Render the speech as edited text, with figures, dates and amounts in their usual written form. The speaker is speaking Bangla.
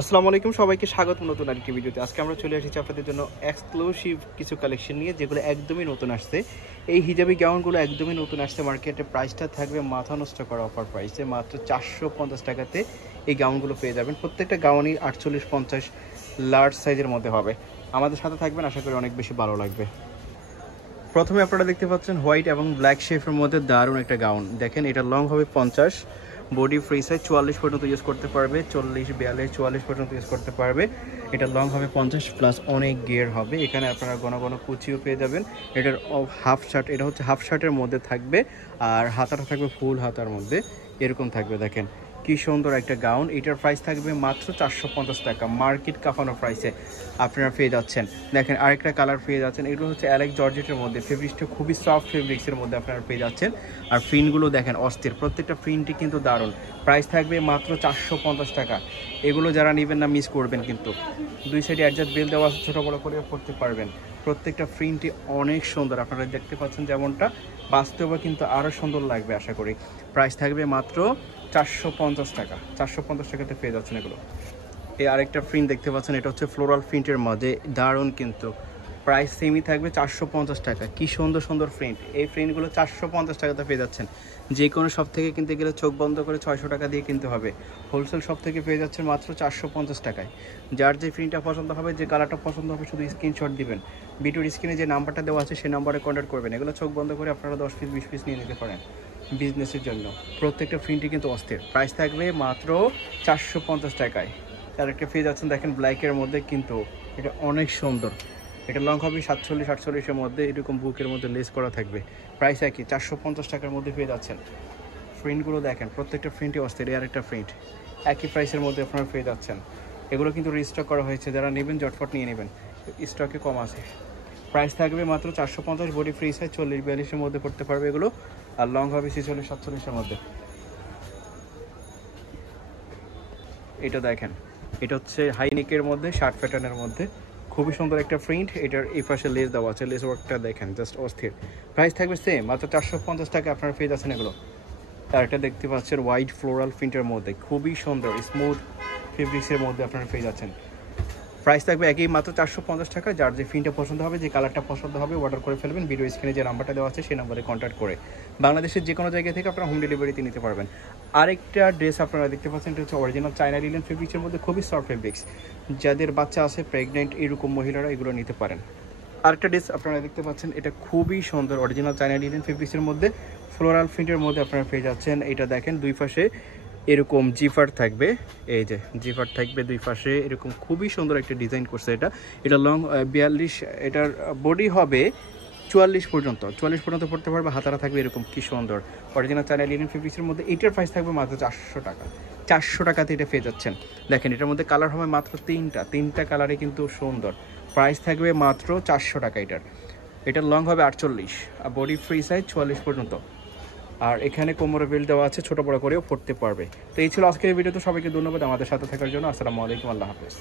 আসসালামু আলাইকুম, সবাইকে স্বাগত নতুন আরেকটি ভিডিওতে। আজকে আমরা চলে এসেছি আপনাদের জন্য এক্সক্লুসিভ কিছু কালেকশন নিয়ে, যেগুলো একদমই নতুন আসছে। এই হিজাবি গাউনগুলো একদমই নতুন আসছে মার্কেটে। প্রাইসটা থাকবে মাথা নষ্ট করা অফার প্রাইসে, মাত্র 450 টাকাতে এই গাউনগুলো পেয়ে যাবেন। প্রত্যেকটা গাউনই 48-50 লার্জ সাইজের মধ্যে হবে। আমাদের সাথে থাকবেন, আশা করি অনেক বেশি ভালো লাগবে। প্রথমে আপনারা দেখতে পাচ্ছেন হোয়াইট এবং ব্ল্যাক শেফের মধ্যে দারুণ একটা গাউন। দেখেন, এটা লং হবে 50, বডি ফ্রি সাইজ 44 পর্যন্ত ইউজ করতে পারবে, 40, 42, 44 পর্যন্ত ইউজ করতে পারবে। এটা লং হবে 50 প্লাস অনেক গিয়ার হবে। এখানে আপনারা ঘন ঘন কুচিও পেয়ে যাবেন। এটার হাফ শার্ট, এটা হচ্ছে হাফ শার্টের মধ্যে থাকবে, আর হাতাটা থাকবে ফুল হাতার মধ্যে, এরকম থাকবে। দেখেন কি সুন্দর একটা গাউন। এটার প্রাইস থাকবে মাত্র 450 টাকা, মার্কেট কাঁপানো প্রাইসে আপনারা পেয়ে যাচ্ছেন। দেখেন আরেকটা কালার পেয়ে যাচ্ছেন, এগুলো হচ্ছে অ্যালেক্স জর্জেটের মধ্যে, ফেব্রিক্সটা খুবই সফট ফেব্রিক্সের মধ্যে আপনারা পেয়ে যাচ্ছেন। আর প্রিন্টগুলো দেখেন অস্থির, প্রত্যেকটা প্রিন্টই কিন্তু দারুণ। প্রাইস থাকবে মাত্র 450 টাকা। এগুলো যারা নেবেন না মিস করবেন, কিন্তু দুই সাইডে অ্যাডজাস্ট বেল দেওয়া আছে, ছোটো বড়ো করে পড়তে পারবেন। প্রত্যেকটা প্রিন্টই অনেক সুন্দর, আপনারা দেখতে পাচ্ছেন যেমনটা, বাস্তবে কিন্তু আরও সুন্দর লাগবে আশা করি। প্রাইস থাকবে মাত্র 450 টাকা। 450 টাকাতে পেয়ে যাচ্ছেন এগুলো। এই আরেকটা প্রিন্ট দেখতে পাচ্ছেন, এটা হচ্ছে ফ্লোরাল প্রিন্টের মধ্যে, দারুণ কিন্তু। প্রাইস সেমই থাকবে 450 টাকা। কি সুন্দর সুন্দর প্রিন্ট, এই প্রিন্টগুলো 450 টাকাতে পেয়ে যাচ্ছেন। যে কোনো শপ থেকে কিনতে গেলে চোখ বন্ধ করে 600 টাকা দিয়ে কিনতে হবে। হোলসেল শপ থেকে পেয়ে যাচ্ছেন মাত্র 450 টাকায়। যার যে প্রিন্টটা পছন্দ হবে, যে কালারটা পছন্দ হবে, শুধু স্ক্রিনশট দিবেন। ভিডিওর স্ক্রিনে যে নাম্বারটা দেওয়া আছে সেই নাম্বারে কন্ট্যাক্ট করবেন। এগুলো চোখ বন্ধ করে আপনারা 10 পিস 20 পিস নিয়ে নিতে পারেন বিজনেসের জন্য। প্রত্যেকটা প্রিন্টই কিন্তু অস্থির। প্রাইস থাকবে মাত্র 450 টাকায়। আর একটা পেয়ে যাচ্ছেন দেখেন ব্ল্যাকের মধ্যে, কিন্তু এটা অনেক সুন্দর। এটা লং হবে 47-48-এর মধ্যে, এরকম বুকের মধ্যে লেস করা থাকবে। প্রাইস একই, 450 টাকার মধ্যে পেয়ে যাচ্ছেন। প্রিন্টগুলো দেখেন, প্রত্যেকটা প্রিন্টই অস্থির। আর একটা প্রিন্ট একই প্রাইসের মধ্যে আপনারা পেয়ে যাচ্ছেন। এগুলো কিন্তু রিস্টক করা হয়েছে, যারা নেবেন জটফট নিয়ে নেবেন, স্টকে কম আছে। প্রাইস থাকবে মাত্র 450, বডি ফ্রি সাইজ 40-42-এর মধ্যে পড়তে পারবে এগুলো। আর লং হবে 46-47-এর মধ্যে। এটা দেখেন, এটা হচ্ছে হাইনেকের মধ্যে, শার্ট প্যাটার্নের মধ্যে, খুবই সুন্দর একটা প্রিন্ট। এটার এই পাশে লেস দেওয়া আছে, লেস ওয়ার্কটা দেখেন জাস্ট অস্থির। প্রাইস থাকবে সেম, মাত্র 450 টাকা আপনারা পেয়ে যাচ্ছেন এগুলো। আর একটা দেখতে পাচ্ছেন হোয়াইট ফ্লোরাল প্রিন্টের মধ্যে, খুবই সুন্দর স্মুথ ফেব্রিক্সের মধ্যে আপনারা পেয়ে যাচ্ছেন। প্রাইস থাকবে একই, মাত্র 450 টাকা। যার যে প্রিন্টটা পছন্দ হবে, যে কালারটা পছন্দ হবে, অর্ডার করে ফেলবেন ভিডিও স্ক্রিনে যে নাম্বারটা দেওয়া আছে সেই নাম্বারে কন্ট্যাক্ট করে। বাংলাদেশের যে কোনো জায়গা থেকে আপনারা হোম ডেলিভারিতে নিতে পারবেন। আরেকটা ড্রেস আপনারা দেখতে পাচ্ছেন, এটা হচ্ছে অরিজিনাল চায়না লিনেন ফেব্রিক্সের মধ্যে, খুবই সফট ফেব্রিক্স। যাদের বাচ্চা আছে, প্রেগনেন্ট, এরকম মহিলারা এগুলো নিতে পারেন। আরেকটা ড্রেস আপনারা দেখতে পাচ্ছেন, এটা খুবই সুন্দর, অরিজিনাল চায়না লিনেন ফেব্রিক্সের মধ্যে, ফ্লোরাল প্রিন্টের মধ্যে আপনারা পেয়ে যাচ্ছেন। এটা দেখেন দুই পাশে এরকম জিফার থাকবে, এই যে জিফার থাকবে দুই পাশে, এরকম খুবই সুন্দর একটা ডিজাইন করছে। এটা লং 42, এটার বডি হবে 44 পর্যন্ত, 44 পর্যন্ত পড়তে পারবে। হাতারা থাকবে এরকম, কি সুন্দর অরিজিনাল চায়না লিনেন ফেব্রিক্সের মধ্যে। এটার প্রাইস থাকবে মাত্র 400 টাকা। 400 টাকাতে এটা পেয়ে যাচ্ছেন। দেখেন এটার মধ্যে কালার হবে মাত্র তিনটা কালারে কিন্তু সুন্দর। প্রাইস থাকবে মাত্র 400 টাকা এটার লং হবে 48, আর বডি ফ্রি সাইজ 44 পর্যন্ত। আর এখানে কোমরে বেল্ট দেওয়া আছে, ছোট বড় করেও পড়তে পারবে। তো এই ছিল আজকের ভিডিও। তো সবাইকে ধন্যবাদ আমাদের সাথে থাকার জন্য। আসসালামু আলাইকুম, আল্লাহ হাফেজ।